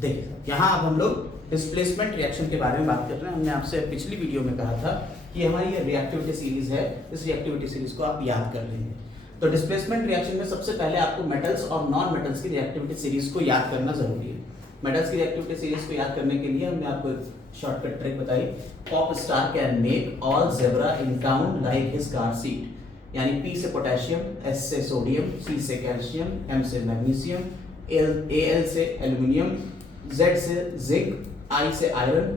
देखिए यहाँ अब हम लोग डिस्प्लेसमेंट रिएक्शन के बारे में बात कर रहे हैं। हमने आपसे पिछली वीडियो में कहा था कि हमारी ये रिएक्टिविटी सीरीज है, इस रिएक्टिविटी सीरीज को आप याद कर लेंगे। तो डिस्प्लेसमेंट रिएक्शन में सबसे पहले आपको मेटल्स और नॉन मेटल्स की रिएक्टिविटी सीरीज को याद करना जरूरी है। मेटल्स की रिएक्टिविटी सीरीज को याद करने के लिए हमने आपको एक शॉर्टकट ट्रिक बताई। Pop star can make all zebra in town like his car seat, यानी P से पोटेशियम, S से सोडियम, C से कैल्शियम, M से मैग्नीशियम, Al से एल्यूमिनियम, Z से जिंक, I से आयरन,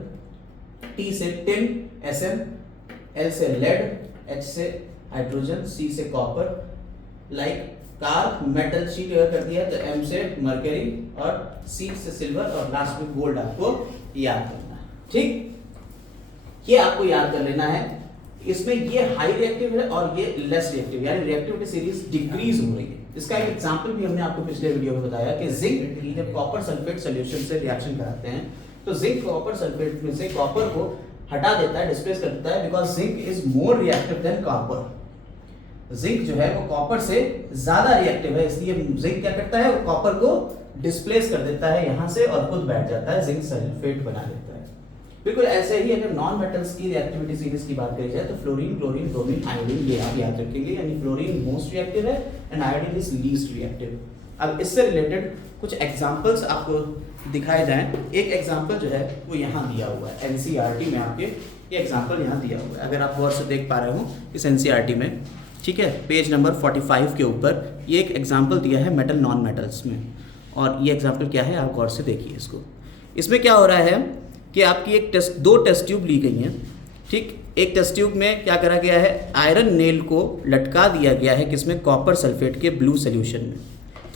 T से टिन Sm, L से लेड, H से हाइड्रोजन, C से copper, like car metal sheet अगर कर दिया तो M से मरकरी और C से सिल्वर और लास्ट में गोल्ड आपको याद करना है। ठीक, ये आपको याद कर लेना है। इसमें ये हाई रिएक्टिव है और ये लेस रिएक्टिव, यानी रिएक्टिविटी सीरीज डिक्रीज हो रही है। इसका एक एग्जांपल भी हमने आपको पिछले वीडियो में बताया कि जिंक जब कॉपर सल्फेट सॉल्यूशन से रिएक्शन कराते हैं तो जिंक कॉपर सल्फेट में से कॉपर को हटा देता है, डिस्प्लेस कर देता है, because zinc is more reactive than copper. Zinc जो है वो कॉपर से ज्यादा रिएक्टिव है, इसलिए जिंक क्या करता है, वो कॉपर को डिस्प्लेस कर देता है यहां से और खुद बैठ जाता है, जिंक सल्फेट बना देता है। बिल्कुल ऐसे ही अगर नॉन मेटल्स की रिएक्टिविटी सीरीज की बात करी जाए तो फ्लोरीन, क्लोरीन, ब्रोमीन, आयोडीन, ये आप याद रखेंगे, यानी फ्लोरीन मोस्ट रिएक्टिव है and iodine is least reactive. अब इससे रिलेटेड कुछ एग्जांपल्स आपको दिखाए जाएं। एक एग्जांपल जो है वो यहाँ दिया हुआ है एनसीईआरटी में, आपके ये एग्जांपल यहाँ दिया हुआ है, अगर आप गौर से देख पा रहे हो इस एनसीईआरटी में, ठीक है, पेज नंबर 45 के ऊपर ये एक एग्जाम्पल दिया है मेटल नॉन मेटल्स में। और ये एग्जाम्पल क्या है, आप गौर से देखिए इसको। इसमें क्या हो रहा है कि आपकी दो टेस्ट ट्यूब ली गई हैं, ठीक। एक टेस्ट ट्यूब में क्या करा गया है, आयरन नेल को लटका दिया गया है किसमें, कॉपर सल्फेट के ब्लू सोल्यूशन में।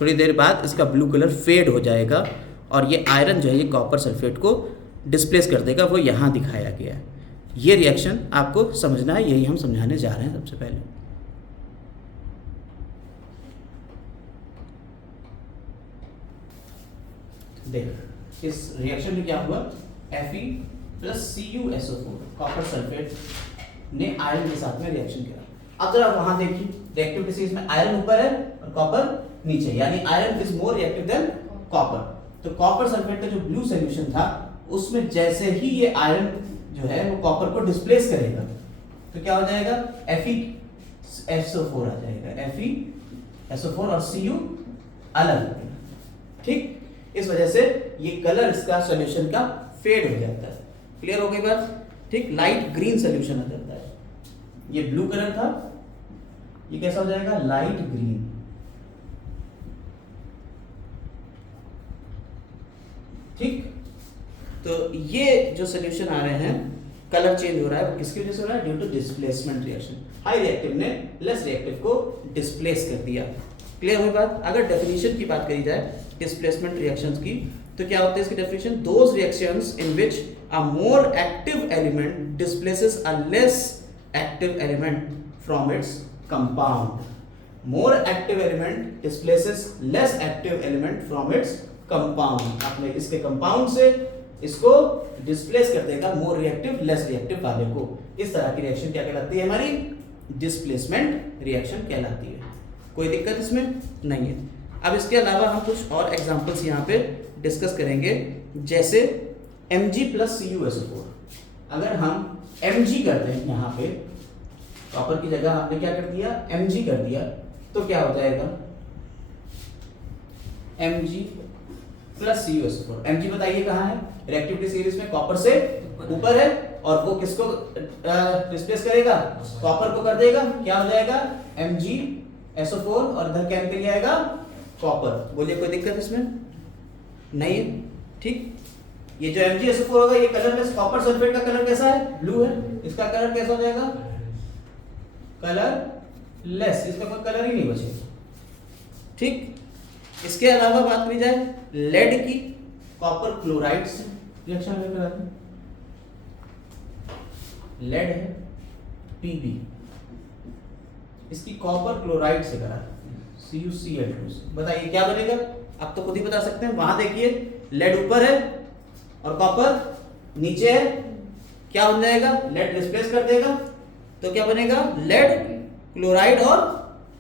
थोड़ी देर बाद इसका ब्लू कलर फेड हो जाएगा और ये आयरन जो है ये कॉपर सल्फेट को डिस्प्लेस कर देगा, वो यहाँ दिखाया गया है। ये रिएक्शन आपको समझना है, यही हम समझाने जा रहे हैं सबसे पहले। देख इस रिएक्शन में क्या हुआ, Fe plus CuSO4 copper sulphate ने आयरन के साथ में रिएक्शन किया। अब जरा वहां देखिए रिएक्टिविटी सीरीज में आयरन ऊपर है और कॉपर नीचे, यानी iron is more reactive than copper. तो कॉपर सल्फेट का जो ब्लू सॉल्यूशन था उसमें जैसे ही ये आयरन जो है वो कॉपर को डिस्प्लेस करेगा तो क्या हो जाएगा, FeSO4 आ जाएगा, FeSO4 और Cu अलग, ठीक। इस वजह से ये कलर इसका सॉल्यूशन का फेड हो जाता है। क्लियर हो गई बात, ठीक। लाइट ग्रीन सॉल्यूशन आ जाता है, ये ब्लू कलर था, ये कैसा हो जाएगा, लाइट ग्रीन, ठीक। तो ये जो सॉल्यूशन आ रहे हैं, कलर चेंज हो रहा है, वो किसकी वजह से हो रहा है, due to displacement reaction. High reactive ने लेस रिएक्टिव को डिस्प्लेस कर दिया। क्लियर हुई बात। अगर डेफिनेशन की बात करी जाए डिस्प्लेसमेंट रिएक्शंस की, तो क्या होता है इसकी definition, those reactions in which a more active element displaces a less active element from its compound. More active element displaces less active element from its compound. आपने इसके कंपाउंड से इसको डिस्प्लेस कर देगा मोर रिएक्टिव लेस रिएक्टिव वाले को। इस तरह की रिएक्शन क्या कहलाती है, हमारी डिस्प्लेसमेंट रिएक्शन कहलाती है। कोई दिक्कत इसमें नहीं है। अब इसके अलावा हम कुछ और एग्जांपल्स यहाँ पे डिस्कस करेंगे, जैसे Mg प्लस CuSO4। अगर हम Mg कर दें यहाँ पे, कॉपर की जगह हमने क्या कर दिया, Mg कर दिया, तो क्या हो जाएगा, Mg प्लस CuSO4। Mg बताइए कहाँ है, रिएक्टिविटी सीरीज में कॉपर से ऊपर है और वो किसको डिस्प्लेस करेगा, कॉपर को कर देगा, क्या हो जाएगा, MgSO4 और इधर क्या निकल जाएगा, कॉपर। बोलिए कोई दिक्कत इसमें नहीं है, ठीक। ये जो MgSO4 होगा ये कलरलेस, कॉपर सल्फेट का कलर कैसा है, ब्लू है, इसका कलर कैसा हो जाएगा, कलरलेस, इसका कोई कलर ही नहीं बचेगा, ठीक। इसके अलावा बात करी जाए लेड की, कॉपर क्लोराइड से रिएक्शन लेकर आते हैं, लेड है Pb, इसकी कॉपर क्लोराइड से कराते हैं CuCl2 से। बताइए क्या बनेगा, आप तो खुद ही बता सकते हैं। वहां देखिए लेड ऊपर है और कॉपर नीचे है, क्या बन जाएगा, लेड डिस्प्लेस कर देगा तो क्या बनेगा, लेड क्लोराइड और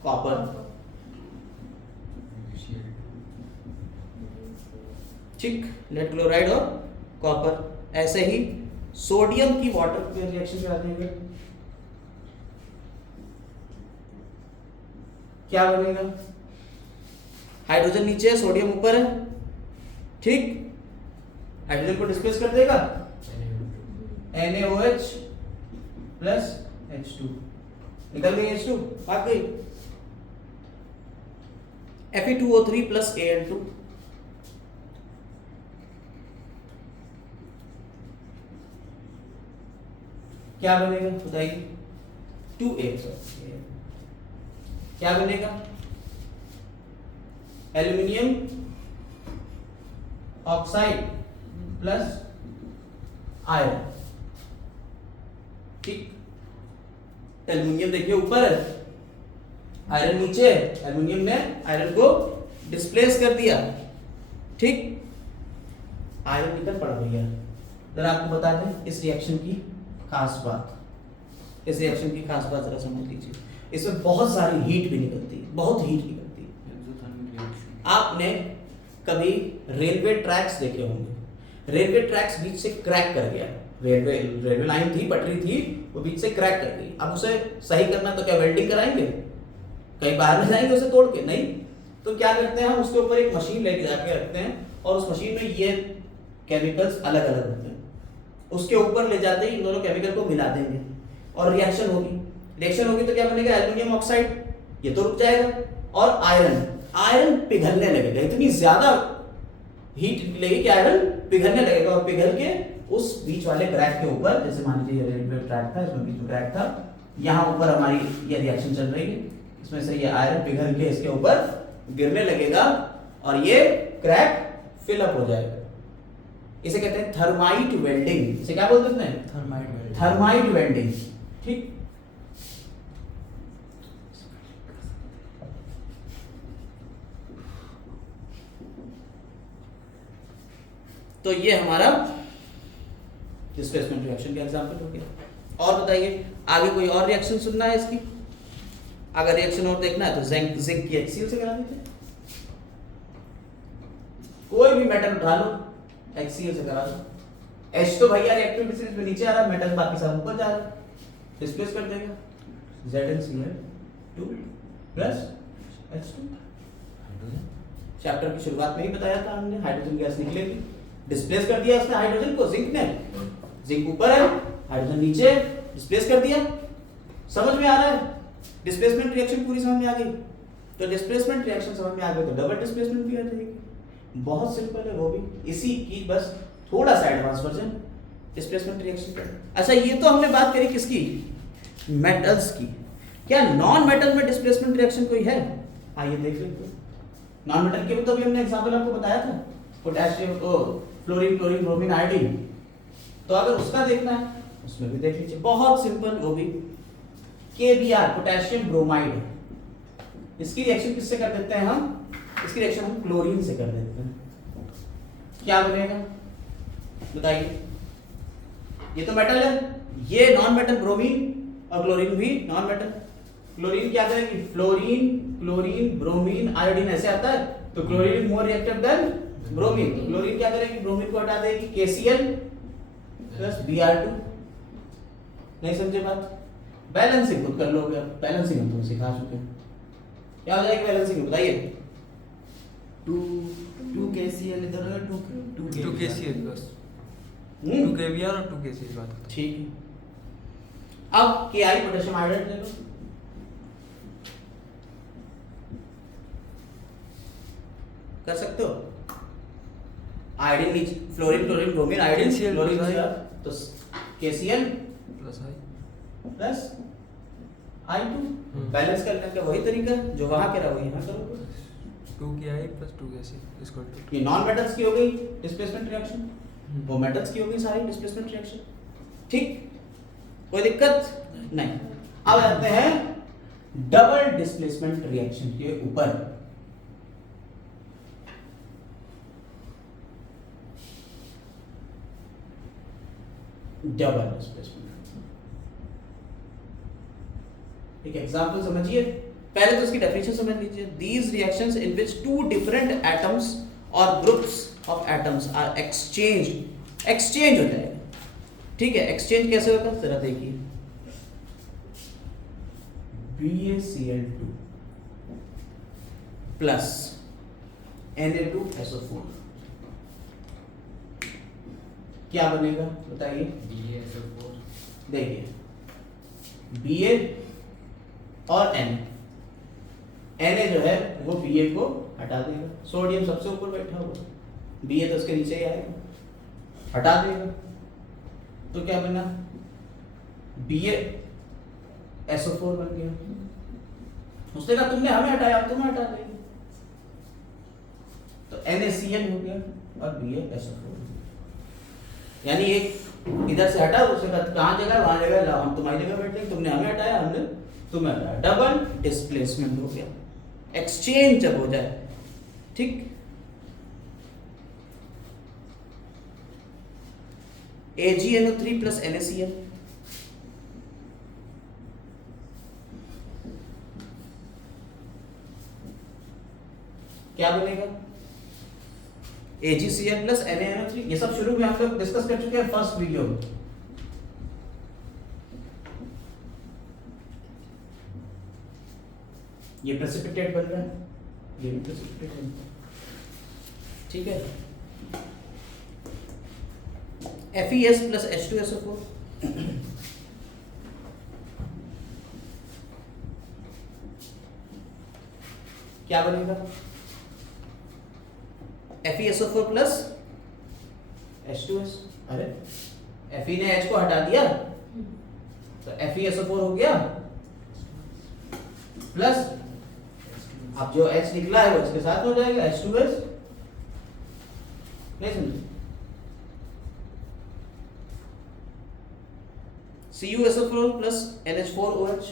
कॉपर। ठीक, लेड क्लोराइड और कॉपर। ऐसे ही सोडियम की वाटर के रिएक्शन करा देंगे, क्या बनेगा? हाइड्रोजन नीचे है, सोडियम ऊपर है, ठीक, हाइड्रोजन को डिस्प्लेस कर देगा, NaOH प्लस H2, निकल गई H2, भाग गई, Fe2O3 प्लस An2, क्या बनेगा बताइए? 2A, क्या बनेगा? एल्यूमिनियम ऑक्साइड प्लस आयरन, ठीक, एल्यूमिनियम देखिए ऊपर है, आयरन नीचे है, एल्यूमिनियम ने आयरन को डिस्प्लेस कर दिया, ठीक, आयरन निकल पड़ गया। जरा आपको बता दें इस रिएक्शन की खास बात, इस रिएक्शन की खास बात जरा समझ लीजिए। इसमें बहुत सारी हीट भी निकलती है, बहुत हीट निकलती है। आपने कभी रेलवे ट्रैक्स देखे होंगे, रेलवे ट्रैक्स बीच से क्रैक कर गया, रेलवे लाइन थी, पटरी थी, वो बीच से क्रैक कर गई। अब उसे सही करना तो क्या वेल्डिंग कराएंगे? कहीं बाहर में जाएंगे उसे तोड़ के? नहीं। तो क्या करते हैं हम, उसके ऊपर एक मशीन लेके जाके रखते हैं और उस मशीन में ये केमिकल्स अलग अलग होते हैं, उसके ऊपर ले जाते ही इन दोनों केमिकल को मिला देंगे और रिएक्शन होगी। रिएक्शन होगी तो क्या बनेगा? एल्यूमिनियम ऑक्साइड, ये तो रुक जाएगा, और आयरन पिघलने लगेगा, इतनी ज्यादा हीट निकलेगी कि आयरन पिघलने लगेगा, और पिघल के उस बीच वाले क्रैक के ऊपर, जैसे मान लीजिए रेलवे ट्रैक था, इसमें बीच में क्रैक था, यहाँ ऊपर हमारी ये रिएक्शन चल रही है, इसमें से ये आयरन पिघल के इसके ऊपर गिरने लगेगा और ये क्रैक फिल अप हो जाएगा। इसे कहते हैं थर्माइट वेल्डिंग। इसे क्या बोलते हैं? थर्माइट वेल्डिंग, ठीक। तो ये हमारा डिस्प्लेसमेंट रिएक्शन का एग्जांपल हो गया। और बताइए आगे कोई और रिएक्शन सुनना है इसकी? अगर रिएक्शन और देखना है तो जिंक की HCl से करा देते हैं। कोई भी मेटल उठा लो, HCl से करा दो। H तो भैया रिएक्टिव सीरीज में नीचे आ रहा है, मेटल बाकी सब ऊपर जा रहा है, डिस्प्लेस कर देगा। ZnCl2 plus H2। चैप्टर की शुरुआत में ही बताया था हमने, हाइड्रोजन गैस निकलेगी, डिस्प्लेस कर दिया उसने हाइड्रोजन को, जिंक ने, जिंक ऊपर है, हाइड्रोजन नीचे, डिस्प्लेस कर दिया। समझ में आ रहा है? डिस्प्लेसमेंट रिएक्शन पूरी समझ में आ गई। तो डिस्प्लेसमेंट रिएक्शन समझ में आ गई तो डबल डिस्प्लेसमेंट भी आ जाएगी। बहुत सिंपल है वो भी, इसी की बस थोड़ा सा एडवांस वर्जन डिस्प्लेसमेंट रिएक्शन का। अच्छा, ये तो हमने बात करी किसकी? मेटल्स की। क्या नॉन मेटल में डिस्प्लेसमेंट रिएक्शन कोई है? आइए देख लेते हैं। नॉन मेटल के भी तो अभी हमने एग्जांपल आपको बताया था, पोटेशियम को, फ्लोरीन, क्लोरीन, ब्रोमीन, आयोडीन। तो अगर उसका देखना है उसमें भी देख लीजिए, बहुत सिंपल, वो भी KBr, पोटेशियम ब्रोमाइड। इसकी रिएक्शन किससे कर देते हैं हम? इसकी रिएक्शन हम क्लोरीन से कर देते हैं। क्या बनेगा बताइए? ये तो मेटल है, ये नॉन मेटल, ब्रोमीन और क्लोरीन भी नॉन मेटल। क्लोरीन क्या करेगी? फ्लोरीन, क्लोरीन, ब्रोमीन, आयोडीन ऐसे आता है, तो chlorine more reactive than bromine. तो क्लोरीन क्या करेगी? ब्रोमीन को हटा देगी, KCl प्लस Br2। नहीं समझे बात? बैलेंसिंग खुद कर लोगे, बैलेंसिंग हम तुमसे सिखा चुके हैं। क्या हो जाएगी बैलेंसिंग बताइए? 2 KCl इधर है, 2 KCl बस, 2 KBr और 2 KCl बात करो। ठीक है। अब Ki पोटेशियम आयोडाइड ले लो, कर सकते हो? आयोडीन नीचे, fluorine, chlorine, bromine, iodine, chlorine, तो KCl प्लस I2। बैलेंस करने का वही तरीका जो वहां के रहा वही यहां करो। 2 Ki plus 2 KCl equal to, ये नॉन मेटल्स की हो गई डिस्प्लेसमेंट रिएक्शन, वो मेटल्स की हो गई सारी डिस्प्लेसमेंट रिएक्शन। ठीक, कोई दिक्कत नहीं। अब आते हैं डबल डिस्प्लेसमेंट रिएक्शन के ऊपर। डबल डिस्प्लेसमेंट, एक एग्जांपल समझिए। पहले तो इसकी डेफिनेशन समझ लीजिए। These reactions in which 2 different atoms और groups of atoms are exchange हो जाएगा। ठीक है, एक्सचेंज कैसे होगा जरा देखिए, BaCl2 प्लस Na2SO4 क्या बनेगा बताइए। देखिए Ba और Na जो है वो Ba को हटा देगा, सोडियम सबसे ऊपर बैठा हुआ, Ba तो उसके नीचे ही आएगा, हटा देगा, तो क्या बना BaSO4 बन गया। उसने कहा तुमने हमें हटाया, अब तुम्हें हटा देंगे, तो NaCl हो गया और BaSO4 हो गया। यानी एक इधर से हटा, उसने कहा कहाँ जगह, वहां जगह, लाओ हम तुम्हारी जगह बैठ लेंगे, तुमने हमें हटाया, हमने तुम्हें हटाया, डबल डिस्प्लेसमेंट हो गया, एक्सचेंज जब हो जाए। ठीक, AgNO3 प्लस NaCl क्या बनेगा, AgCl प्लस NaNO3। ये सब शुरू में हम लोग डिस्कस कर चुके हैं फर्स्ट वीडियो में। ये प्रेसिपिटेट बन रहा है, ये भी प्रेसिपिटेट बन रहा है। ठीक है, FeS प्लस H2SO4 क्या बनेगा, FeSO4 प्लस H2S। अरे Fe ने H को हटा दिया तो FeSO4 हो गया, प्लस अब जो H निकला है वो इसके साथ हो जाएगा H2S। नहीं समझे, CuSO4 प्लस NH4OH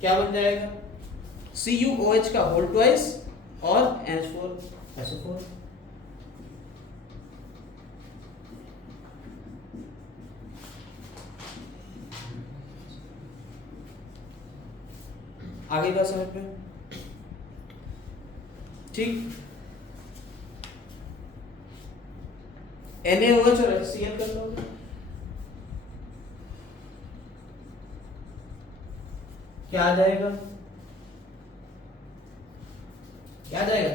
क्या बन जाएगा, CuOH का होल ट्वाइस और NH4SO4। आगे बात समझ में, ठीक। NaOH और HCl कर लो, क्या आ जाएगा, क्या आ जाएगा,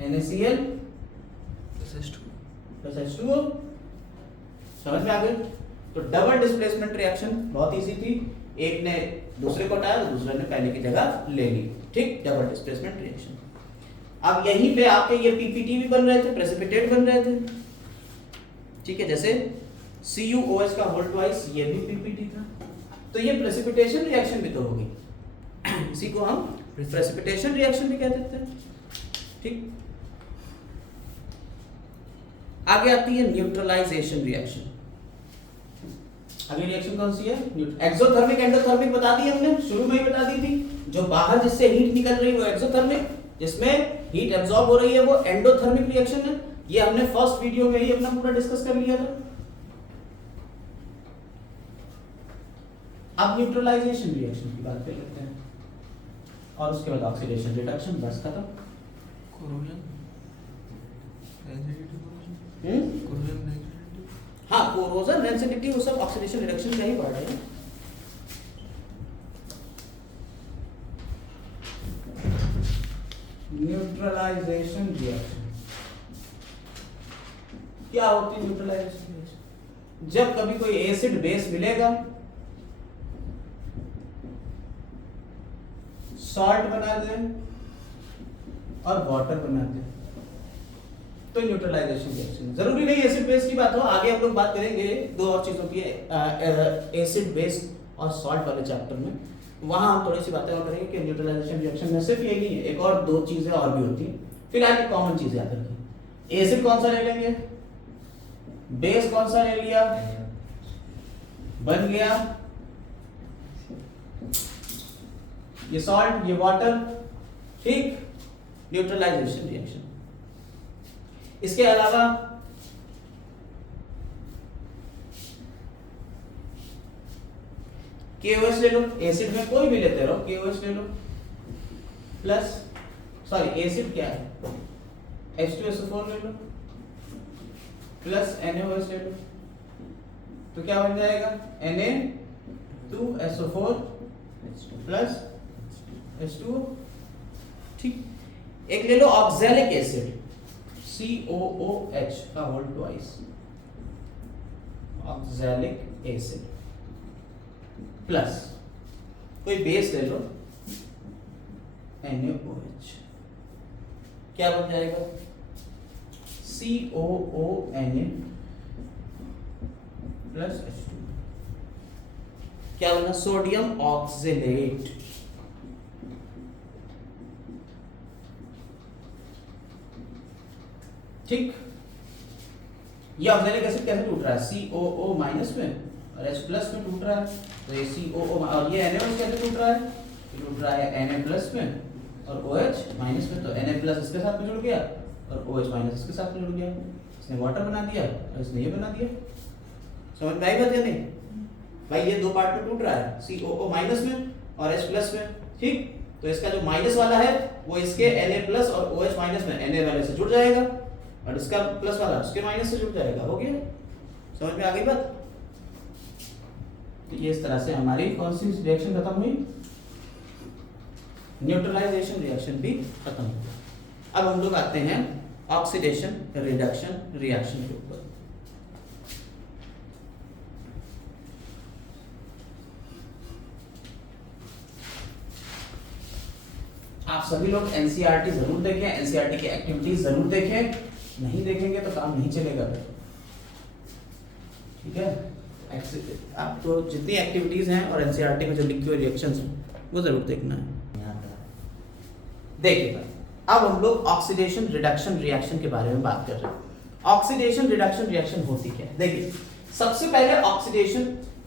NaCl प्लस H2O। समझ में आ गई। तो डबल डिस्प्लेसमेंट रिएक्शन बहुत इजी थी, एक ने दूसरे को हटाया तो दूसरे ने पहले की जगह ले ली। ठीक, डबल डिस्प्लेसमेंट रिएक्शन। अब यहीं पे आपके ये पीपीटी भी बन रहे थे, प्रेसिपिटेट बन रहे थे। ठीक है, जैसे CuOH का होल ट्वाइस, ये भी पीपीटी था, तो ये प्रेसिपिटेशन रिएक्शन भी तो होगी, इसी को हम प्रेसिपिटेशन रिएक्शन भी कह देते हैं। ठीक, आगे आती है न्यूट्रलाइजेशन रिएक्शन। अगली रिएक्शन कौन सी है, एक्सोथर्मिक एंडोथर्मिक बता दी हमने, शुरू में ही बता दी थी। जो बाहर जिससे हीट निकल रही है वो एक्सोथर्मिक, जिसमें हीट एब्जॉर्ब हो रही है वो एंडोथर्मिक रिएक्शन है। ये हमने फर्स्ट वीडियो में ही अपना पूरा डिस्कस कर लिया था। अब न्यूट्रलाइजेशन रिएक्शन की बात कर लेते हैं और उसके बाद ऑक्सीडेशन रिडक्शन, बस खत्म। हाँ, कोरोजन रेंसिडिटी वो सब ऑक्सीडेशन रिडक्शन का ही पार्ट है। न्यूट्रलाइजेशन रिएक्शन क्या होती है, न्यूट्रलाइजेशन रिएक्शन जब कभी कोई एसिड बेस मिलेगा, सॉल्ट बना दे और वाटर बना दे, तो न्यूट्रलाइजेशन रिएक्शन। जरूरी नहीं एसिड बेस की बात हो, आगे हम लोग बात करेंगे दो और चीजों की, एसिड बेस और सॉल्ट वाले चैप्टर में, वहां हम थोड़ी सी बातें और करेंगे कि न्यूट्रलाइजेशन रिएक्शन में सिर्फ यही नहीं है, एक और दो चीजें और भी होती हैं। फिलहाल कॉमन चीज याद रखिए, एसिड कौन सा ले लेंगे, बेस कौन सा ले लिया, बन गया ये सॉल्ट, ये वाटर। ठीक, न्यूट्रलाइजेशन रिएक्शन। इसके अलावा KOH ले लो, एसिड में कोई भी लेते रहो, KOH ले लो प्लस सॉरी एसिड क्या है H2SO4 ले लो प्लस NaOH ले लो, तो क्या बन जाएगा Na2SO4 प्लस H2O। ठीक, एक ले लो ऑक्सैलिक एसिड COOH का whole twice, oxalic acid plus कोई बेस ले लो NaOH, क्या बन जाएगा COONA प्लस H2, क्या बना सोडियम ऑक्सलेट। ठीक, ये ऑक्सैलिक एसिड कैसे टूट रहा है COO माइनस में और H प्लस में टूट रहा है, तो ये COO और ये NaOH कैसे टूट रहा है, ये टूट रहा है Na प्लस में और OH माइनस में, तो Na प्लस इसके साथ में जुड़ गया और OH माइनस इसके साथ में जुड़ गया, इसने वाटर बना दिया और इसने ये बना दिया। समझ में आई बात या नहीं भाई, ये दो पार्ट में टूट रहा है COO माइनस में और H प्लस में। ठीक, तो इसका जो माइनस वाला है वो इसके Na प्लस और OH माइनस में Na वाले से जुड़ जाएगा और इसका प्लस वाला उसके माइनस से जुड़ जाएगा। हो गया, समझ में आ गई बात। तो ये इस तरह से हमारी कौन सी रिएक्शन खत्म हुई, न्यूट्रलाइजेशन रिएक्शन भी खत्म हुआ। अब हम लोग आते हैं ऑक्सीडेशन रिडक्शन रिएक्शन के ऊपर। आप सभी लोग एनसीईआरटी जरूर देखें, एनसीईआरटी की एक्टिविटीज जरूर देखें, नहीं देखेंगे तो काम नहीं चलेगा। ठीक है, आपको जितनी एक्टिविटीज हैं और एनसीईआरटी में जो लिखी हुई रिएक्शंस हैं वो जरूर देखना है। देखिए, अब हम लोग ऑक्सीडेशन रिडक्शन रिएक्शन के बारे में बात कर रहे हैं। ऑक्सीडेशन रिडक्शन रिएक्शन होती क्या है? देखिए, सबसे पहले ऑक्सीडेशन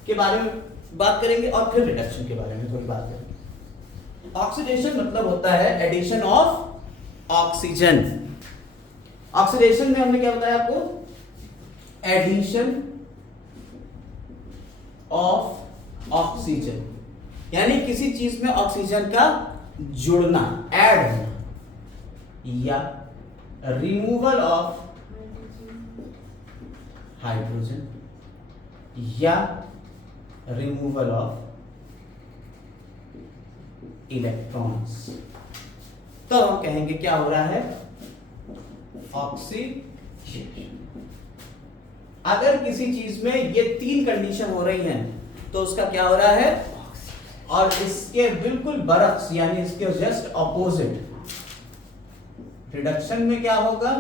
के बारे में बात करेंगे और फिर रिडक्शन के बारे में थोड़ी बात करेंगे। ऑक्सीडेशन मतलब होता है एडिशन ऑफ ऑक्सीजन। ऑक्सीडेशन में हमने क्या बताया आपको, एडिशन ऑफ ऑक्सीजन, यानी किसी चीज में ऑक्सीजन का जुड़ना, ऐड होना, या रिमूवल ऑफ हाइड्रोजन या रिमूवल ऑफ इलेक्ट्रॉन्स, तो हम कहेंगे क्या हो रहा है, ऑक्सीडेशन। अगर किसी चीज में ये तीन कंडीशन हो रही हैं तो उसका क्या हो रहा है, और इसके बिल्कुल बरक्स यानी इसके जस्ट ऑपोजिट रिडक्शन में क्या होगा,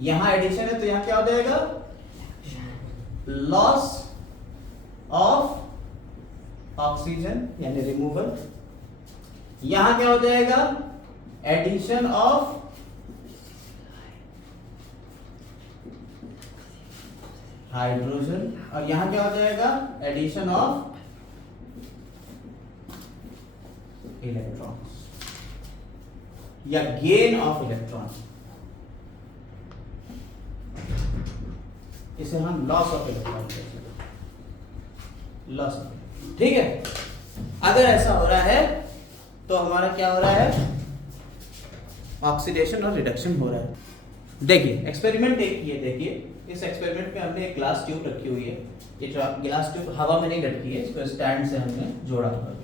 यहां एडिशन है तो यहां क्या हो जाएगा, लॉस ऑफ ऑक्सीजन यानी रिमूवल। यहां क्या हो जाएगा, एडिशन ऑफ हाइड्रोजन, और यहां क्या हो जाएगा, एडिशन ऑफ इलेक्ट्रॉन्स या गेन ऑफ इलेक्ट्रॉन, इसे हम लॉस ऑफ इलेक्ट्रॉन कहते हैं, लॉस ऑफ। ठीक है, अगर ऐसा हो रहा है तो हमारा क्या हो रहा है, ऑक्सीडेशन और रिडक्शन हो रहा है। देखिए एक्सपेरिमेंट एक ये देखिए, इस एक्सपेरिमेंट में हमने एक ग्लास ट्यूब रखी हुई है, ये ग्लास ट्यूब हवा में नहीं लटकी है, इसको स्टैंड से हमने जोड़ा हुआ है।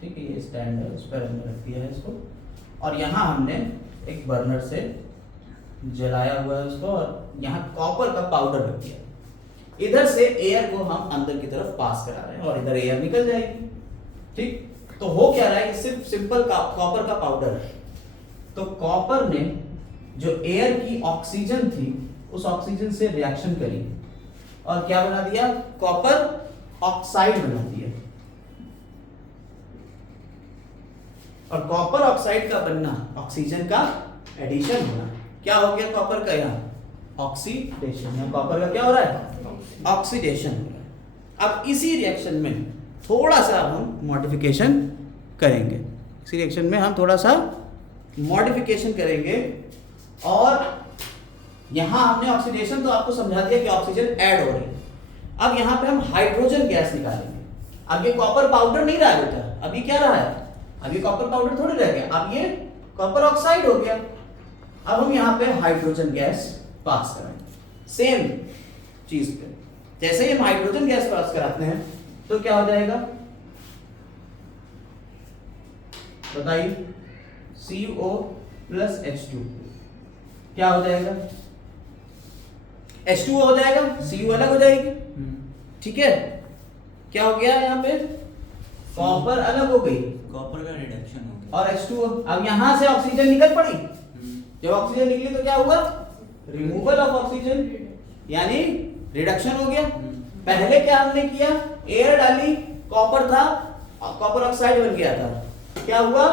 ठीक है, ये स्टैंड है, उस पर हमने रख दिया है इसको, और यहाँ हमने एक बर्नर से जलाया हुआ है उसको, और यहाँ कॉपर का पाउडर रख दिया। इधर से एयर को हम अंदर की तरफ पास करा रहे हैं और इधर एयर निकल जाएगी। ठीक, तो हो क्या रहा है, सिर्फ सिंपल कॉपर का पाउडर है, तो कॉपर ने जो एयर की ऑक्सीजन थी उस ऑक्सीजन से रिएक्शन करी और क्या बना दिया, कॉपर ऑक्साइड बना दिया। और कॉपर ऑक्साइड का बनना, ऑक्सीजन का एडिशन होना, क्या हो गया कॉपर का, यहाँ ऑक्सीडेशन। यहाँ कॉपर का क्या हो रहा है, ऑक्सीडेशन हो रहा है। अब इसी रिएक्शन में थोड़ा सा हम मॉडिफिकेशन करेंगे, इसी रिएक्शन में हम थोड़ा सा मॉडिफिकेशन करेंगे, और यहां हमने ऑक्सीडेशन तो आपको समझा दिया कि ऑक्सीजन ऐड हो रही है। अब यहां पे हम हाइड्रोजन गैस निकालेंगे। अब ये कॉपर पाउडर नहीं रहा बेटा, अब ये क्या रहा है, अब ये कॉपर पाउडर थोड़ी रह गया, अब ये कॉपर ऑक्साइड हो गया। अब हम यहाँ पे हाइड्रोजन गैस पास कराएंगे सेम चीज पे। जैसे ही हम हाइड्रोजन गैस पास कराते हैं तो क्या हो जाएगा बताइए, CO प्लस H2 क्या हो जाएगा, H2O हो जाएगा, CO अलग हो जाएगी, ठीक है। क्या हो गया यहाँ पे, कॉपर अलग हो गई कॉपर का रिडक्शन हो गया और H2O। अब यहां से ऑक्सीजन निकल पड़ी, जब ऑक्सीजन निकली तो क्या हुआ, रिमूवल ऑफ ऑक्सीजन यानी रिडक्शन हो गया। पहले क्या हमने किया, एयर डाली, कॉपर था, कॉपर ऑक्साइड बन गया था, क्या हुआ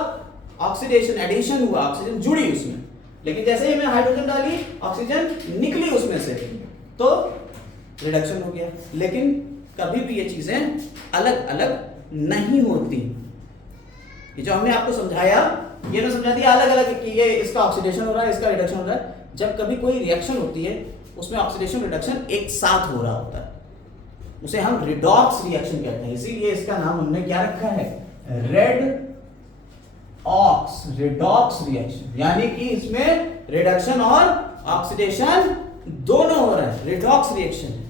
ऑक्सीडेशन, एडिशन हुआ, ऑक्सीजन जुड़ी उसमें। लेकिन जैसे ही हमने हाइड्रोजन डाली ऑक्सीजन निकली उसमें से तो रिडक्शन हो गया। लेकिन कभी भी ये चीजें अलग अलग नहीं होती। ये जो हमने आपको समझाया ये ना समझा दिया अलग अलग कि ये इसका ऑक्सीडेशन हो रहा है इसका रिडक्शन हो रहा है। जब कभी कोई रिएक्शन होती है उसमें ऑक्सीडेशन रिडक्शन एक साथ हो रहा होता है, उसे हम रिडॉक्स रिएक्शन कहते हैं। इसीलिए इसका नाम हमने क्या रखा है, रेड ऑक्स, रिडॉक्स रिएक्शन, यानी कि इसमें रिडक्शन और ऑक्सीडेशन दोनों हो रहा है, रिडॉक्स रिएक्शन।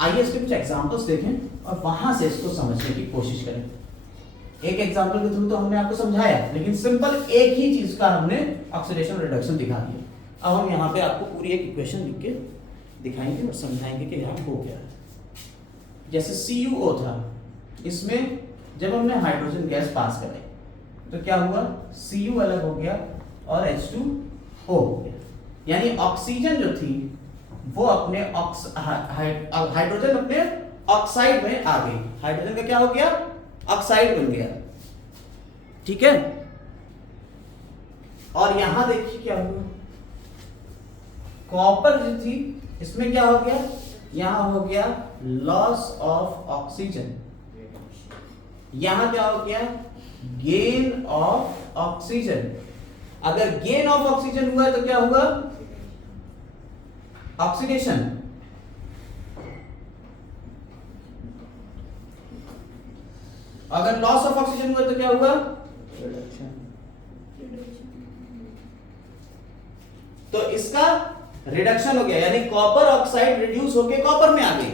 आइए इसके कुछ एग्जांपल्स देखें और वहां से इसको समझने की कोशिश करें। एक एग्जांपल के थ्रू तो हमने आपको समझाया, लेकिन सिंपल एक ही चीज का हमने ऑक्सीडेशन और रिडक्शन दिखा दिया। अब हम यहाँ पे आपको पूरी एक इक्वेशन लिख के दिखाएंगे और समझाएंगे कि यहाँ हो क्या है। जैसे CuO था, इसमें जब हमने हाइड्रोजन गैस पास कराई तो क्या हुआ, Cu अलग हो गया और H2O हो गया, यानी ऑक्सीजन जो थी वो अपने हाइड्रोजन अपने ऑक्साइड में आ गई, हाइड्रोजन का क्या हो गया, ऑक्साइड बन गया, ठीक है। और यहां देखिए क्या हुआ, कॉपर जो थी इसमें क्या हो गया, यहां हो गया लॉस ऑफ ऑक्सीजन, यहां क्या हो गया, गेन ऑफ ऑक्सीजन। अगर गेन ऑफ ऑक्सीजन हुआ तो क्या हुआ, ऑक्सीडेशन। अगर लॉस ऑफ ऑक्सीजन हुआ तो क्या हुआ, रिडक्शन। तो इसका रिडक्शन हो गया, यानी कॉपर ऑक्साइड रिड्यूस होके कॉपर में आ गई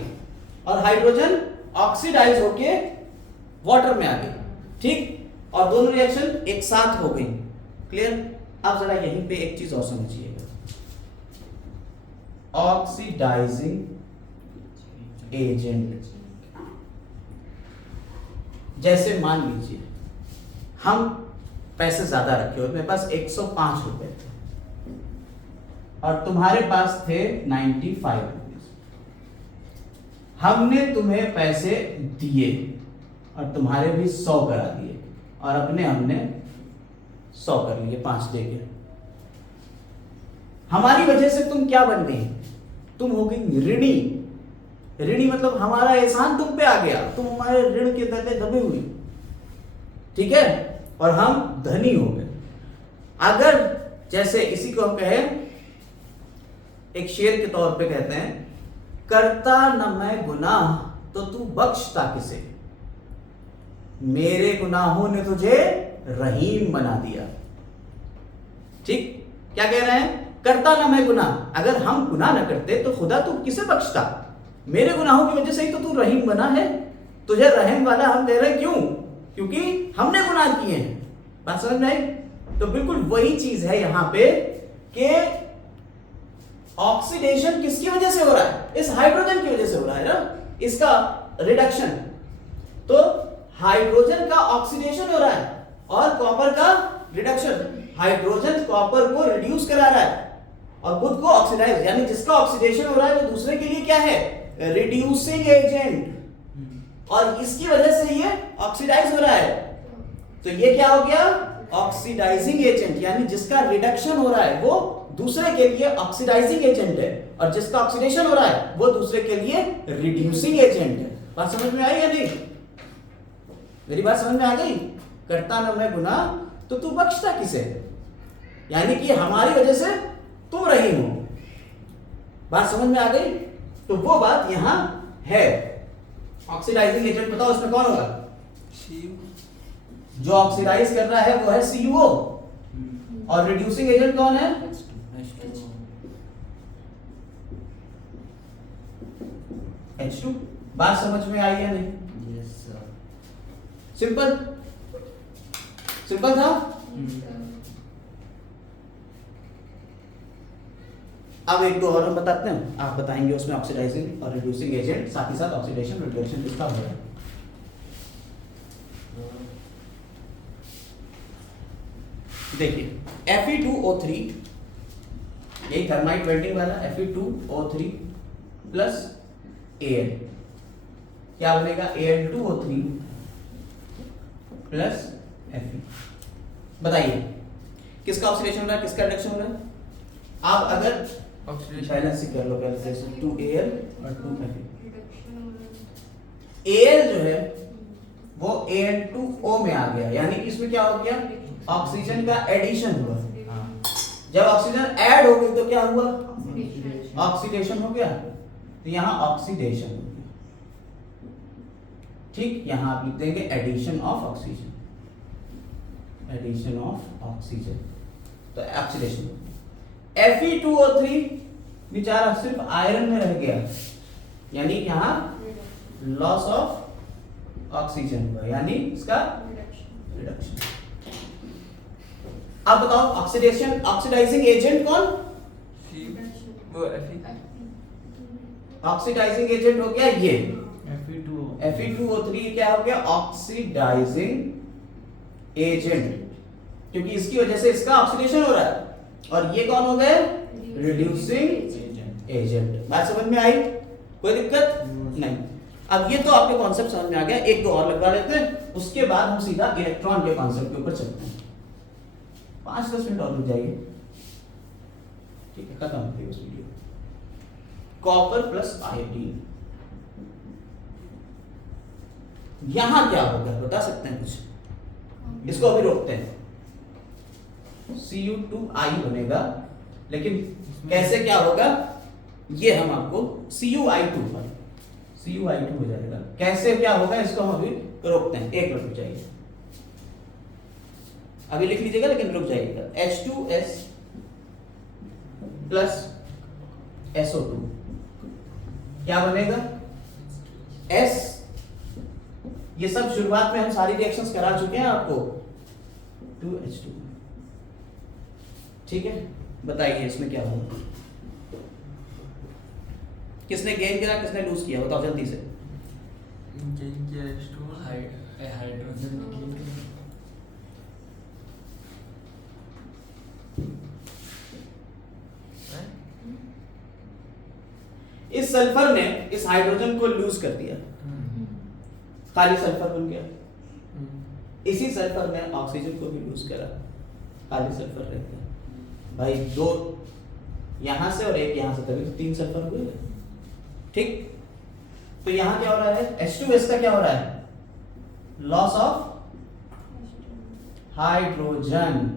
और हाइड्रोजन ऑक्सीडाइज होके वाटर में आ गई, ठीक। और दोनों रिएक्शन एक साथ हो गई, क्लियर। अब जरा यहीं पे एक चीज और समझिएगा, ऑक्सीडाइजिंग एजेंट। जैसे मान लीजिए हम पैसे ज्यादा रखे हुए, मेरे पास 105 रुपए थे और तुम्हारे पास थे 95 रुपीज। हमने तुम्हें पैसे दिए और तुम्हारे भी 100 करा दिए और अपने हमने 100 कर लिए, 5 दे के। हमारी वजह से तुम क्या बन गई, तुम हो गई ऋणी। ऋणी मतलब हमारा एहसान तुम पे आ गया, तुम हमारे ऋण के तले दबे हुए, ठीक है, और हम धनी हो गए। अगर जैसे इसी को हम कहें, एक शेर के तौर पे कहते हैं, करता न मैं गुनाह तो तू बख्शता किसे, मेरे गुनाहों ने तुझे रहीम बना दिया। ठीक, क्या कह रहे हैं, करता ना मैं गुनाह, अगर हम गुनाह ना करते तो खुदा तू किसे बख्शता, मेरे गुनाहों की वजह से ही तो तू रहीम बना है, तुझे रहम वाला हम कह रहे हैं। क्यों, क्योंकि हमने गुनाह किए हैं। बात समझ में आई। तो बिल्कुल वही चीज है यहां पे कि ऑक्सीडेशन किसकी वजह से हो रहा है, इस हाइड्रोजन की वजह से हो रहा है ना, इसका रिडक्शन। तो हाइड्रोजन का ऑक्सीडेशन हो रहा है और कॉपर का रिडक्शन। हाइड्रोजन कॉपर को रिड्यूस करा रहा है और खुद को ऑक्सीडाइज, यानी जिसका ऑक्सीडेशन हो रहा है वो दूसरे के लिए क्या है, रिड्यूसिंग एजेंट, और इसकी वजह से ये ऑक्सीडाइज हो रहा है। तो ये क्या हो गया, ऑक्सीडाइजिंग एजेंट, यानी जिसका रिडक्शन हो रहा है वो दूसरे के लिए ऑक्सीडाइजिंग एजेंट है और जिसका ऑक्सीडेशन हो रहा है वो दूसरे के लिए रिड्यूसिंग एजेंट है। बात समझ में आई या नहीं, मेरी बात समझ में आ गई। करता ना मैं गुनाह तो तू बख्शता किसे, यानी कि हमारी वजह से तुम रही हो। बात समझ में आ गई। तो वो बात यहां है। ऑक्सीडाइजिंग एजेंट बताओ उसमें कौन होगा, CO जो ऑक्सीडाइज कर रहा है वो है CuO और रिड्यूसिंग एजेंट कौन है? H2। बात समझ में आई या नहीं? Yes sir. सिंपल सिंपल था। अब एक दो और हम बताते हैं, आप बताएंगे उसमें ऑक्सीडाइजिंग और रिड्यूसिंग एजेंट, साथ ही साथ ऑक्सीडेशन रिडक्शन किसका हो रहा है। देखिए Fe2O3, यही थर्माइट वेल्डिंग वाला Fe2O3 प्लस Al, क्या बनेगा? Al2O3 plus Fe। बताइए किसका ऑक्सीडेशन हो रहा है, किसका रिडक्शन हो रहा है? आप अगर ऑक्सीडेशन बैलेंस ही कर लो पहले से, 2Al और 2Fe। Al जो है वो Al2O में आ गया, यानी कि इसमें क्या हो गया? ऑक्सीजन का एडिशन हुआ। जब ऑक्सीजन ऐड हो गई तो क्या हुआ? ऑक्सीडेशन हो गया। तो यहाँ ऑक्सीडेशन हो गया, ठीक। यहाँ आप लिख देंगे addition of oxygen, addition of oxygen, तो ऑक्सीडेशन। Fe2O3 बेचारा सिर्फ आयरन में रह गया, यानी यहाँ लॉस ऑफ ऑक्सीजन हुआ, यानी इसका रिडक्शन। अब बताओ ऑक्सीडेशन, ऑक्सीडाइजिंग एजेंट कौन? वो Fe ऑक्सीडाइजिंग एजेंट हो गया ये Fe2O। Fe2O3 क्या हो गया? ऑक्सीडाइजिंग एजेंट, क्योंकि इसकी वजह से इसका ऑक्सीडेशन हो रहा है। और ये कौन हो गए? Reducing agent. बात समझ में आई? कोई दिक्कत नहीं। अब ये तो आपके कॉन्सेप्ट समझ में आ गया, एक दो और लगवा लेते हैं, उसके बाद हम सीधा इलेक्ट्रॉन के कॉन्सेप्ट के ऊपर चलते हैं। 5-10 मिनट और रुक जाइए, ठीक है, खत्म हो गई उस वीडियो। कॉपर प्लस आयोडीन, यहां क्या होगा बता सकते हैं कुछ? इसको अभी रोकते हैं। Cu2I बनेगा, लेकिन कैसे क्या होगा ये हम आपको Cu2 हो जाएगा। कैसे क्या होगा इसको हम अभी रोकते हैं, एक मिनट रुक जाइए, अभी लिख लीजिएगा लेकिन रुक जाइएगा। H2S प्लस SO2 क्या बनेगा? S, ये सब शुरुआत में हम सारी रिएक्शंस करा चुके हैं आपको, 2H2, ठीक है। बताइए इसमें क्या होगा, किसने गेन किया किसने लूज किया, बताओ जल्दी से। गेन किया H2 हाइड्रोजन इस सल्फर ने इस हाइड्रोजन को लूज कर दिया, खाली सल्फर बन गया। इसी सल्फर ने ऑक्सीजन को भी लूज करा, खाली सल्फर रह गया। भाई दो यहां से और एक यहां से, तभी तो 3 सल्फर हुए, ठीक। तो यहां क्या हो रहा है? H2S का क्या हो रहा है? Loss of hydrogen,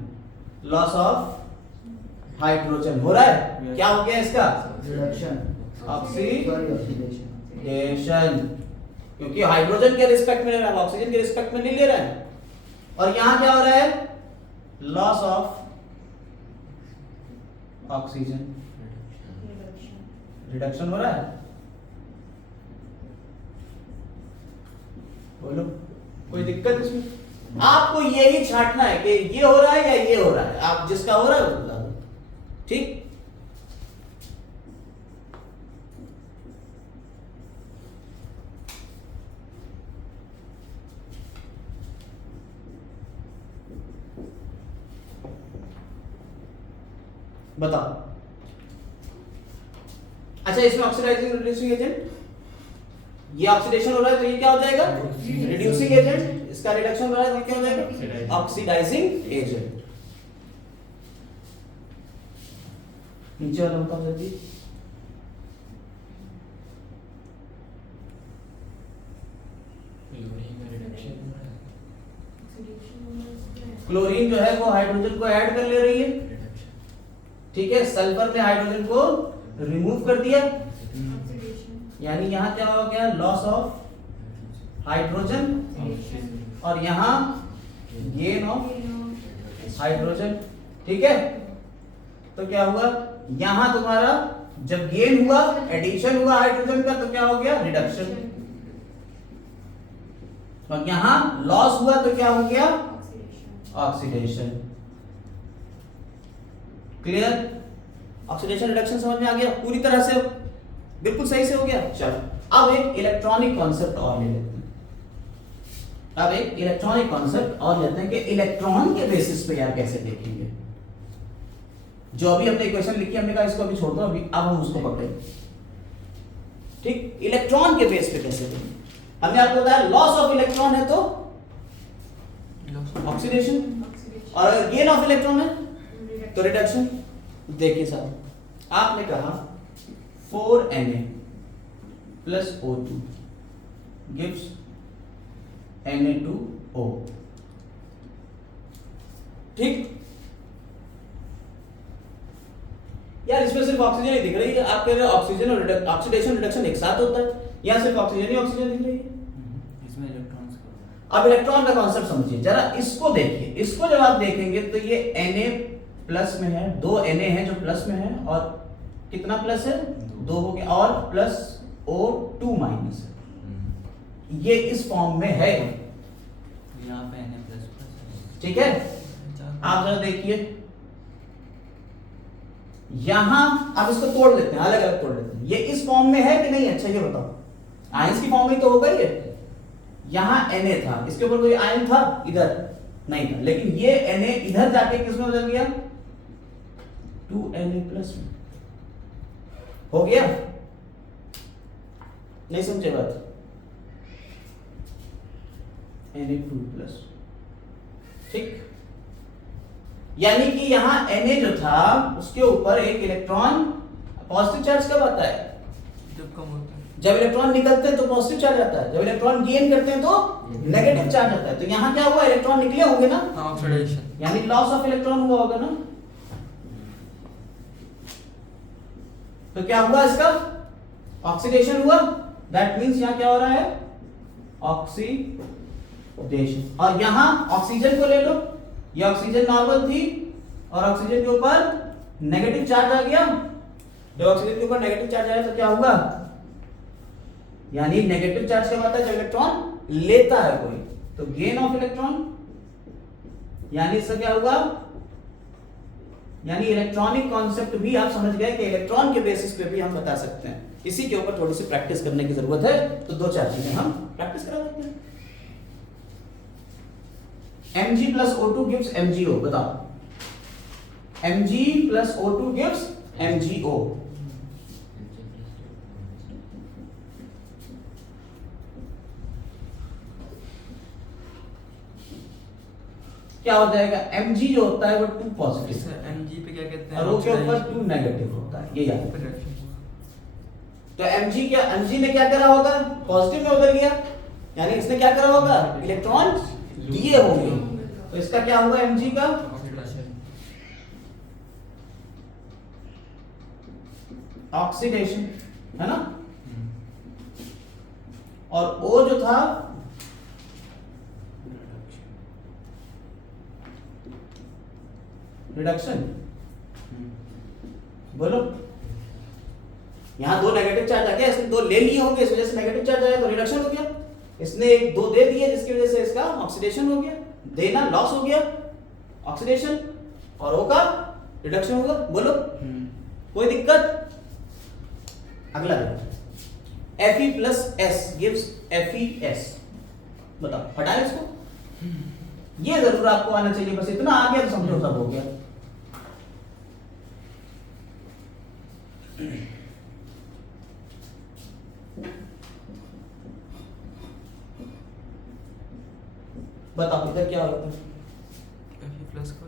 loss of hydrogen हो रहा है। क्या हो गया इसका? रिडक्शन, ऑक्सीडेशन, क्योंकि हाइड्रोजन के रिस्पेक्ट में ले रहा है, ऑक्सीजन के रिस्पेक्ट में नहीं ले रहा है। और यहां क्या हो रहा है? लॉस ऑफ ऑक्सीजन, रिडक्शन हो रहा है। बोलो कोई दिक्कत इसमें? आपको यही छांटना है कि ये हो रहा है या ये हो रहा है, आप जिसका हो रहा है वो बता दो, ठीक। बताओ। अच्छा, इसमें ऑक्सीडाइजिंग रिड्यूसिंग एजेंट, ये ऑक्सीडेशन हो रहा है तो ये क्या हो जाएगा? Reducing agent. इसका रिडक्शन हो रहा है तो क्या हो जाएगा? Oxidising agent. नीचे वाला बताओ जल्दी। क्लोरीन जो है वो हाइड्रोजन को ऐड कर ले रही है, ठीक है। सल्फर ने हाइड्रोजन को रिमूव कर दिया, यानी यहां क्या हो गया? लॉस ऑफ हाइड्रोजन, और यहाँ गेन ऑफ हाइड्रोजन। ठीक है, तो क्या हुआ यहां तुम्हारा जब गेन हुआ, एडिशन हुआ हाइड्रोजन का, तो क्या हो गया रिडक्शन, और यहां लॉस हुआ तो क्या हो गया ऑक्सीडेशन। क्लियर? ऑक्सीडेशन रिडक्शन समझ में आ गया पूरी तरह से, बिल्कुल सही से हो गया। चलो अब एक इलेक्ट्रॉनिक कॉन्सेप्ट और ले लेते हैं। अब एक इलेक्ट्रॉनिक कॉन्सेप्ट और लेते हैं कि इलेक्ट्रॉन के बेसिस पे यार कैसे देखेंगे। जो अभी हमने इक्वेशन लिखी, हमने कहा इसको अभी छोड़ दो, अभी अब हम उसको पकड़ेंगे। ठीक, इलेक्ट्रॉन के बेस पे कैसे देखेंगे। हमने आपको बताया लॉस ऑफ इलेक्ट्रॉन है तो ऑक्सीडेशन, और अगर गेन ऑफ इलेक्ट्रॉन है तो रिडक्शन। देखिए साहब, आपने कहा 4Na plus O2 gives Na2O। ठीक यार, इसमें सिर्फ ऑक्सीजन ही दिख रही है। आप कह रहे हो ऑक्सीजन और ऑक्सीडेशन रिडक्शन एक साथ होता है, यहाँ सिर्फ ऑक्सीजन ही ऑक्सीजन दिख रही है। इसमें इलेक्ट्रॉन्स का, अब इलेक्ट्रॉन का कॉन्सेप्ट समझिए जरा, इसको देखिए। इसको जब आप देखेंगे तो ये Na प्लस में है, 2 Na है जो प्लस में है, और कितना प्लस है 2 हो गया, और प्लस O2 माइनस है, ये इस फॉर्म में है। यहाँ पे Na++ ठीक है, आप जरा देखिए यहां, आप इसको तोड़ लेते हैं, अलग अलग तोड़ लेते हैं। ये इस फॉर्म में है कि नहीं? अच्छा ये बताओ, आयंस की फॉर्म में तो होगा ये। यहां Na था, इसके ऊपर कोई आयन था इधर नहीं था, लेकिन ये Na इधर जाके किस में बदल गया 2Na प्लस में हो गया। नहीं समझे बात? Na2 plus. ठीक, यानी कि यहां Na जो था उसके ऊपर एक इलेक्ट्रॉन पॉजिटिव चार्ज कब आता है? जब कम होता है। जब इलेक्ट्रॉन निकलते हैं तो पॉजिटिव चार्ज आता है, जब इलेक्ट्रॉन गेन करते हैं तो नेगेटिव चार्ज आता है। तो यहां क्या हुआ, इलेक्ट्रॉन निकले होंगे ना, ऑक्सीडेशन, यानी लॉस ऑफ इलेक्ट्रॉन हुआ होगा ना। तो क्या हुआ इसका ऑक्सीडेशन हुआ, दैट मींस यहां क्या हो रहा है ऑक्सीडेशन। और यहां ऑक्सीजन को ले लो, ये ऑक्सीजन नॉर्मल थी और ऑक्सीजन के ऊपर नेगेटिव चार्ज आ गया। जब ऑक्सीजन के ऊपर नेगेटिव चार्ज आया तो क्या होगा, यानी नेगेटिव चार्ज कब आता है, जब इलेक्ट्रॉन लेता है कोई, तो गेन ऑफ इलेक्ट्रॉन। यानी इससे क्या होगा, यानी इलेक्ट्रॉनिक कॉन्सेप्ट भी आप समझ गए कि इलेक्ट्रॉन के बेसिस पे भी हम बता सकते हैं। इसी के ऊपर थोड़ी सी प्रैक्टिस करने की जरूरत है, तो 2-4 चीजें हम प्रैक्टिस करा देते हैं। Mg plus O2 gives MgO, बताओ। Mg plus O2 gives MgO। क्या हो जाएगा, Mg जो होता है वो 2 पॉजिटिव है, Mg पे क्या कहते हैं, और O के ऊपर 2 नेगेटिव होता है, ये याद रखो। रिडक्शन हुआ। तो Mg ने क्या करा होगा, पॉजिटिव में बदल गया, यानी इसने क्या करा होगा, इलेक्ट्रॉन दिए होंगे। तो इसका क्या होगा Mg का ऑक्सीडेशन, है ना। और O जो था रिडक्शन। बोलो, यहां 2 नेगेटिव चार्ज आ गया, इसने 2 ले लिए होंगे, इस वजह से नेगेटिव चार्ज आया तो रिडक्शन हो गया। इसने 1-2 दे दिए जिसकी वजह से इसका ऑक्सीडेशन हो गया, देना लॉस हो गया ऑक्सीडेशन, और O का रिडक्शन होगा। बोलो कोई दिक्कत? अगला देखो, Fe plus S gives FeS। बताओ, हटाए इसको, ये जरूर आपको आना चाहिए, बस इतना आ गया तो समझो सब हो गया। बताओ इधर क्या होता है, Fe+ को,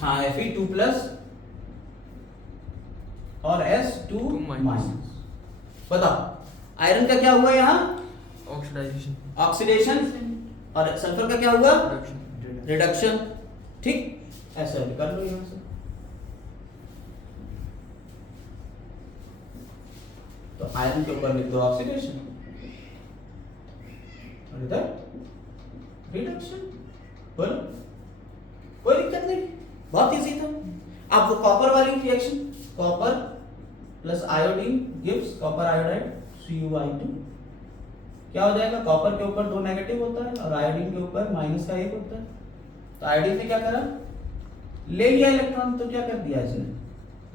हाँ Fe2 प्लस और S2 2 माइनस। बताओ आयरन का क्या हुआ यहाँ, ऑक्सीडाइजेशन, ऑक्सीडेशन, और सल्फर का क्या हुआ, रिडक्शन। रिडक्शन। ठीक, ऐसे अभी कर लो यहाँ से। तो आयरन के ऊपर लिख दो ऑक्सीडेशन, और इधर रिडक्शन। बोलो, कोई दिक्कत नहीं, बहुत इजी था। अब वो कॉपर वाली reaction, copper plus iodine gives copper iodide CuI2। क्या हो जाएगा, कॉपर के ऊपर 2 नेगेटिव होता है और आयोडीन के ऊपर माइनस का 1 होता है। तो आयोडीन ने क्या करा, ले लिया इलेक्ट्रॉन, तो क्या कर दिया इसने,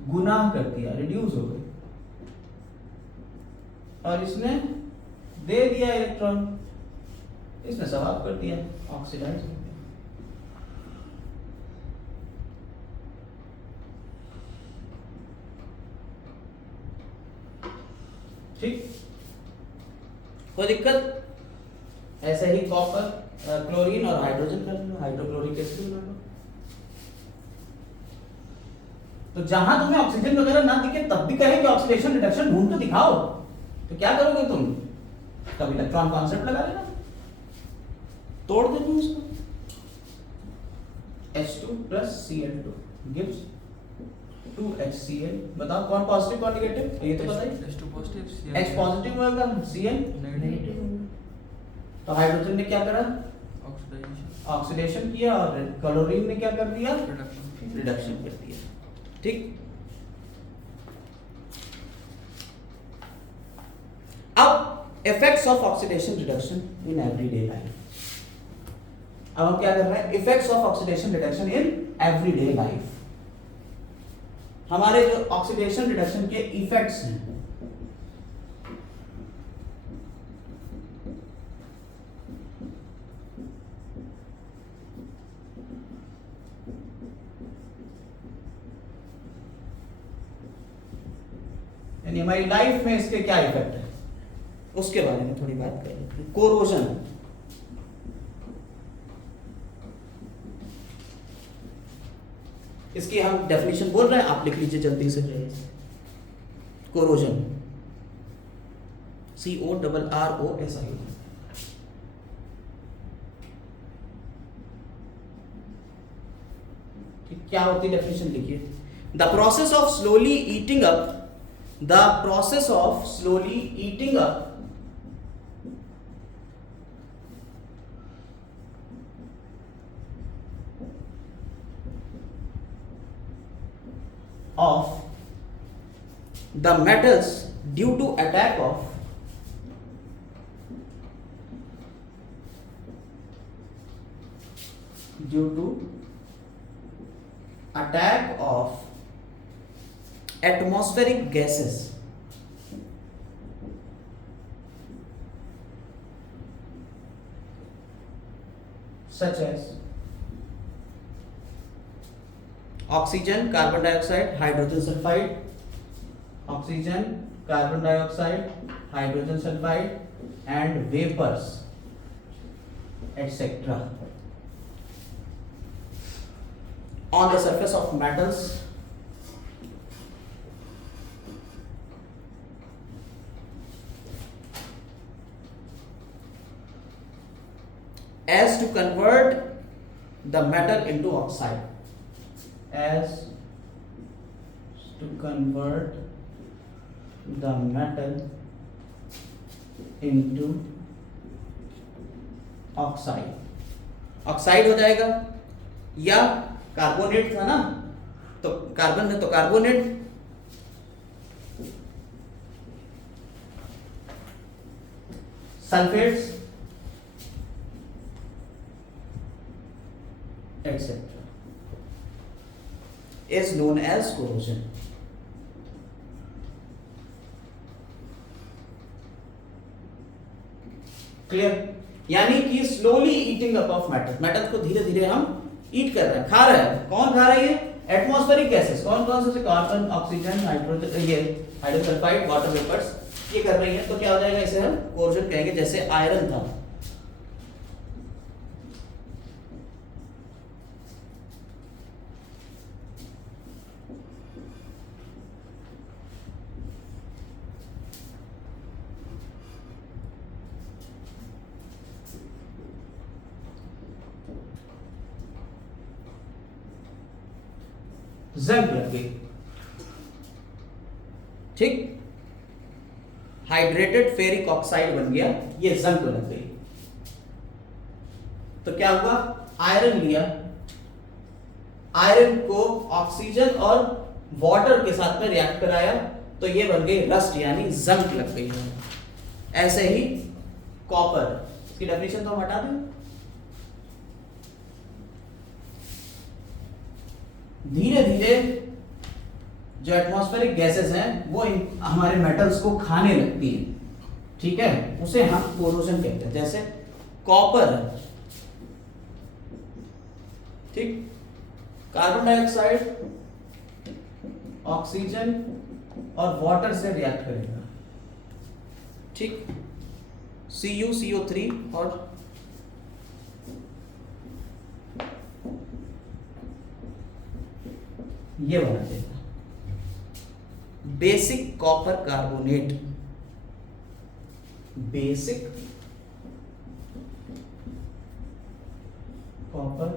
गुना कर दिया, रिड्यूस हो गई, और इसने दे दिया इलेक्ट्रॉन, इसने समाप्त कर दिया, ऑक्सीडाइज हो गया। ठीक, कोई दिक्कत? ऐसे ही कॉपर, क्लोरीन और हाइड्रोजन कर लो, हाइड्रोक्लोरिक एसिड बना लो। तो जहां तुम्हें ऑक्सीजन वगैरह ना दिखे तब भी कहे कि ऑक्सीडेशन रिडक्शन ढूंढ तो दिखाओ, तो क्या करोगे तुम, तब इलेक्ट्रॉन कॉन्सेप्ट लगा लेना, तोड़ दे तुम उसको। H2 plus Cl2 gives 2HCl। बताओ कौन पॉजिटिव कौन नेगेटिव, ये तो बताइए। H2 पॉजिटिव, H पॉजिटिव होगा, Cl नेगेटिव होगा। तो हाइड्रोजन ने क्या करा, ऑक्सीडाइजेशन, ऑक्सीडेशन किया, और क्लोरीन ने क्या कर दिया, रिडक्शन। रिडक्शन कर दिया। ठीक, अब effects of oxidation reduction in everyday life. अब हम क्या कर रहे हैं, effects of oxidation reduction in everyday life. हमारे जो ऑक्सीडेशन रिडक्शन के इफेक्ट्स हैं, यानी हमारी लाइफ में इसके क्या इफेक्ट है, उसके बारे में थोड़ी बात कर लेते हैं। कोरोजन, इसकी हम डेफिनेशन बोल रहे हैं, आप लिख लीजिए जल्दी से। Corrosion CORROSION। क्या होती डेफिनेशन लिखिए, the process of slowly eating up, the process of slowly eating up of the metals due to attack of atmospheric gases such as oxygen, carbon dioxide, hydrogen sulphide, oxygen, carbon dioxide, hydrogen sulphide and vapours etcetera on the surface of metals as to convert the metal into oxide, as to convert the metal into oxide। Oxide हो जाएगा, या carbonate था ना, तो carbon है तो carbonate, sulphates etc. is known as corrosion। Clear? यानी कि slowly eating up of metal, metal को धीरे धीरे हम ईट कर रहे हैं, खा रहे हैं। कौन खा रही है? Atmospheric gases. कौन कौन से? कार्बन, ऑक्सीजन, हाइड्रोजन, ये हाइड्रोजन सल्फाइड, वाटर वेपर्स, ये कर रही है। तो क्या हो जाएगा, इसे हम कोरोजन कहेंगे। जैसे आयरन था, जंग लग गई, ठीक, हाइड्रेटेड फेरिक ऑक्साइड बन गया, ये जंग लग गई। तो क्या हुआ, आयरन लिया, आयरन को ऑक्सीजन और वाटर के साथ में रिएक्ट कराया, तो ये बन गई रस्ट यानी जंग लग गई है। ऐसे ही कॉपर, इसकी डेफिनेशन तो हम हटा दें। धीरे धीरे जो एटमॉस्फेरिक गैसेस हैं वो हमारे मेटल्स को खाने लगती हैं, ठीक है, उसे हम कोरोजन कहते हैं। जैसे कॉपर, ठीक, कार्बन डाइऑक्साइड ऑक्सीजन और वाटर से रिएक्ट करेगा, ठीक, CuCO3 और ये बना देगा basic copper carbonate, basic copper